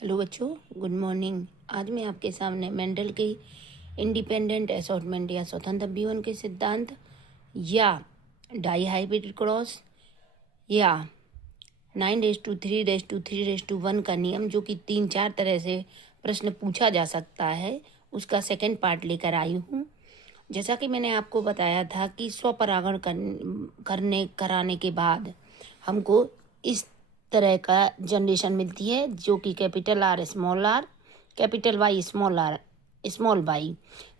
Hello बच्चों, good morning. आज मैं आपके सामने मेंडल के इंडिपेंडेंट असॉर्टमेंट या स्वतंत्र विभेदन के सिद्धांत या डाई हाइब्रिड क्रॉस या 9:3:3:1 का नियम, जो कि 3-4 तरह से प्रश्न पूछा जा सकता है, उसका सेकंड पार्ट लेकर आई हूँ। जैसा कि मैंने आपको बताया था कि स्वपरागण कराने के बाद हमको इस तरह का जनरेशन मिलती है, जो कि capital R, capital Y, small Y,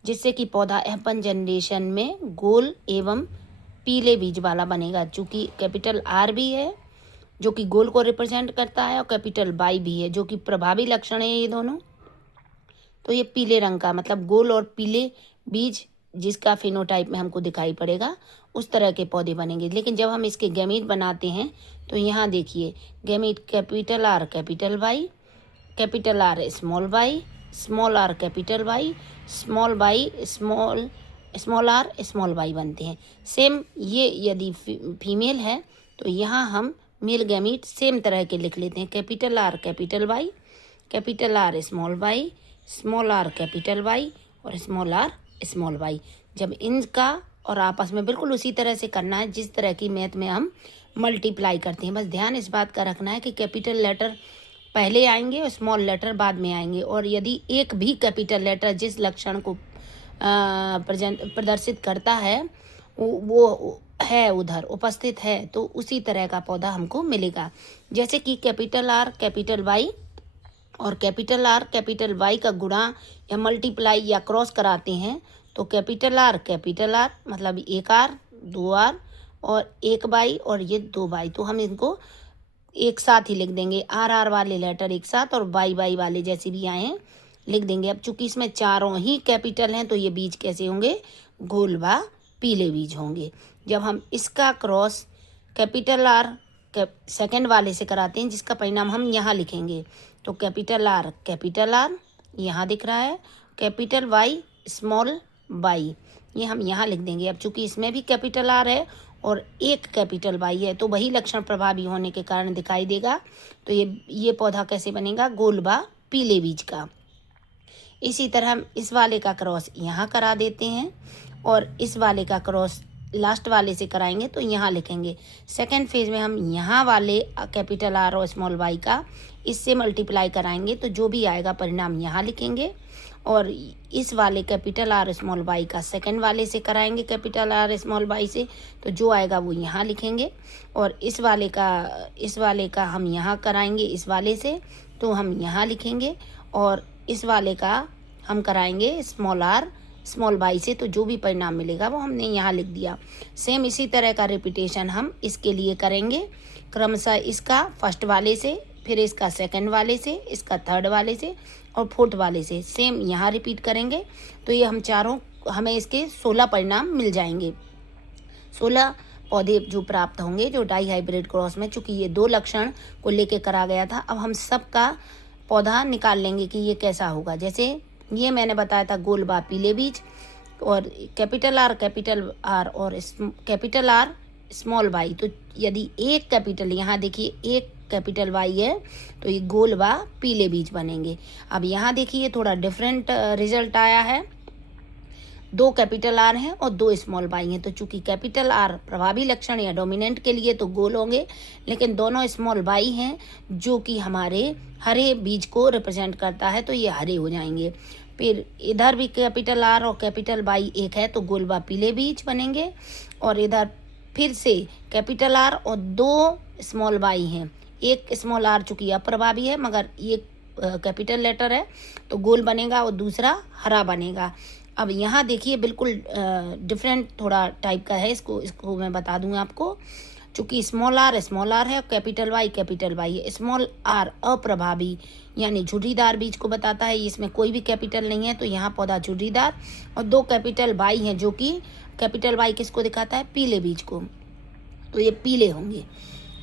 जिससे कि पौधा F1 जनरेशन में गोल एवं पीले बीज वाला बनेगा। चूंकि कैपिटल आर भी है जो कि गोल को रिप्रेजेंट करता है, और कैपिटल वाई भी है जो कि प्रभावी लक्षण है ये दोनों। तो ये पीले रंग का मतलब गोल और पीले बीज जिसका फिनोटाइप में हमको दिखाई पड़ेगा, उस तरह के पौधे बनेंगे। लेकिन जब हम इसके गैमीट बनाते हैं तो यहाँ देखिए, gamete capital R capital Y, capital R small R capital Y, small R small Y बनते हैं। सेम ये यदि फीमेल है तो यहाँ हम मेल गैमीट सेम तरह के लिख लेते हैं, capital R capital Y, capital R small R capital Y और स्मॉल वाई। जब इनका और आपस में बिल्कुल उसी तरह से करना है जिस तरह की मैथ में हम मल्टीप्लाई करते हैं। बस ध्यान इस बात का रखना है कि कैपिटल लेटर पहले आएंगे और स्मॉल लेटर बाद में आएंगे, और यदि एक भी कैपिटल लेटर जिस लक्षण को प्रदर्शित करता है वो है उधर उपस्थित है, तो उसी तरह का पौधा हमको मिलेगा। जैसे कि कैपिटल आर कैपिटल वाई और कैपिटल आर कैपिटल वाई का गुणा या मल्टीप्लाई या क्रॉस कराते हैं, तो कैपिटल आर मतलब एक आर, दो आर और एक वाई और ये दो वाई। तो हम इनको एक साथ ही लिख देंगे, आर वाले लेटर एक साथ और वाई वाले जैसे भी आए हैं लिख देंगे। अब चूंकि इसमें चारों ही कैपिटल हैं तो ये बीज कैसे होंगे, गोल व पीले बीज होंगे। जब हम इसका क्रॉस कैपिटल आर सेकंड वाले से कराते हैं, जिसका परिणाम हम यहाँ लिखेंगे, तो कैपिटल आर यहाँ दिख रहा है, कैपिटल वाई स्मॉल वाई, ये हम यहाँ लिख देंगे। अब चूंकि इसमें भी कैपिटल आर है और एक कैपिटल वाई है, तो वही लक्षण प्रभावी होने के कारण दिखाई देगा। तो ये पौधा कैसे बनेगा, गोल व पीले बीज का। इसी तरह हम इस वाले का क्रॉस यहाँ करा देते हैं और इस वाले का क्रॉस लास्ट वाले से कराएंगे, तो यहाँ लिखेंगे। सेकेंड फेज में हम यहाँ वाले कैपिटल आर और स्मॉल वाई का इससे मल्टीप्लाई कराएंगे, तो जो भी आएगा परिणाम यहाँ लिखेंगे। और इस वाले कैपिटल आर स्मॉल वाई का सेकंड वाले से कराएंगे कैपिटल आर स्मॉल वाई से, तो जो आएगा वो यहाँ लिखेंगे। और इस वाले का हम यहाँ कराएंगे इस वाले से, तो हम यहाँ लिखेंगे। और इस वाले का हम कराएंगे स्मॉल आर स्मॉल वाई से, तो जो भी परिणाम मिलेगा वो हमने यहाँ लिख दिया। सेम इसी तरह का रिपीटेशन हम इसके लिए करेंगे, क्रमशः इसका फर्स्ट वाले से, फिर इसका सेकंड वाले से, इसका थर्ड वाले से और फोर्थ वाले से सेम यहाँ रिपीट करेंगे। तो ये हमें इसके 16 परिणाम मिल जाएंगे। 16 पौधे जो प्राप्त होंगे जो डाई हाइब्रिड क्रॉस में, चूंकि ये दो लक्षण को लेके करा गया था। अब हम सबका पौधा निकाल लेंगे कि ये कैसा होगा। जैसे ये मैंने बताया था गोल व पीले बीज, और कैपिटल आर और कैपिटल आर स्मॉल वाई, तो यदि एक कैपिटल, यहाँ देखिए एक कैपिटल वाई है, तो ये गोल व पीले बीज बनेंगे। अब यहाँ देखिए थोड़ा डिफरेंट रिजल्ट आया है, दो कैपिटल आर हैं और दो स्मॉल वाई हैं। तो चूंकि कैपिटल आर प्रभावी लक्षण या डोमिनेंट के लिए तो गोल होंगे, लेकिन दोनों स्मॉल वाई हैं जो कि हमारे हरे बीज को रिप्रेजेंट करता है, तो ये हरे हो जाएंगे। फिर इधर भी कैपिटल आर और कैपिटल वाई एक है, तो गोल व पीले बीज बनेंगे। और इधर फिर से कैपिटल आर और दो स्मॉल वाई हैं, एक स्मॉल आर चूंकि अप्रभावी है मगर ये कैपिटल लेटर है, तो गोल बनेगा और दूसरा हरा बनेगा। अब यहाँ देखिए बिल्कुल डिफरेंट थोड़ा टाइप का है, इसको मैं बता दूंगा आपको। चूंकि स्मॉल आर है, कैपिटल वाई है। स्मॉल आर अप्रभावी यानी झुर्रीदार बीज को बताता है, इसमें कोई भी कैपिटल नहीं है, तो यहाँ पौधा झुर्रीदार। और दो कैपिटल वाई हैं, जो कि कैपिटल वाई किसको दिखाता है, पीले बीज को, तो ये पीले होंगे।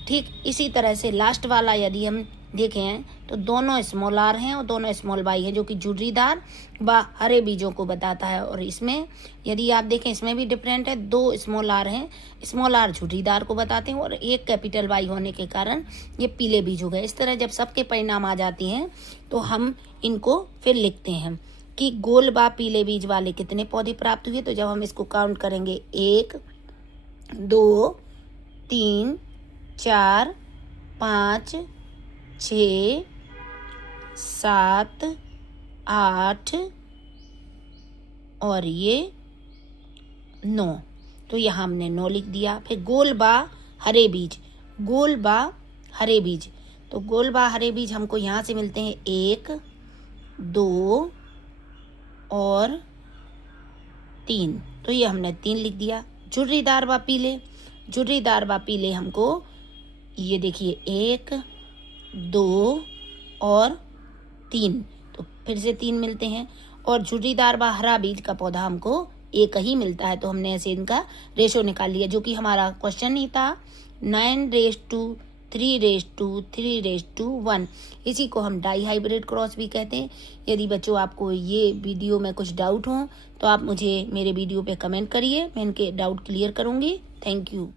ठीक इसी तरह से लास्ट वाला यदि हम देखे हैं तो दोनों स्मॉल आर हैं और दोनों स्मॉल वाई है, जो कि झुर्रीदार व हरे बीजों को बताता है। और इसमें यदि आप देखें इसमें भी डिफरेंट है, 2 स्मॉल आर हैं, स्मॉल आर झुर्रीदार को बताते हैं और एक कैपिटल वाई होने के कारण ये पीले बीज हो गए। इस तरह जब सबके परिणाम आ जाते हैं तो हम इनको फिर लिखते हैं कि गोल व पीले बीज वाले कितने पौधे प्राप्त हुए। तो जब हम इसको काउंट करेंगे 1 2 3 4 5 6 7 8 और ये 9, तो यहाँ हमने 9 लिख दिया। फिर गोल बा हरे बीज, गोल बा हरे बीज, तो गोल बा हरे बीज हमको यहाँ से मिलते हैं 1 2 और 3, तो ये हमने 3 लिख दिया। झुर्रीदार व पीले, झुर्रीदार व पीले हमको ये देखिए 1 2 और 3, तो फिर से 3 मिलते हैं। और झुर्रीदार व हरा बीज का पौधा हमको एक ही मिलता है, तो हमने ऐसे इनका रेशो निकाल लिया, जो कि हमारा क्वेश्चन ही था 9:3:3:1। इसी को हम डाई हाइब्रिड क्रॉस भी कहते हैं। यदि बच्चों आपको ये वीडियो में कुछ डाउट हो तो आप मुझे मेरे वीडियो पे कमेंट करिए, मैं इनके डाउट क्लियर करूँगी। Thank you.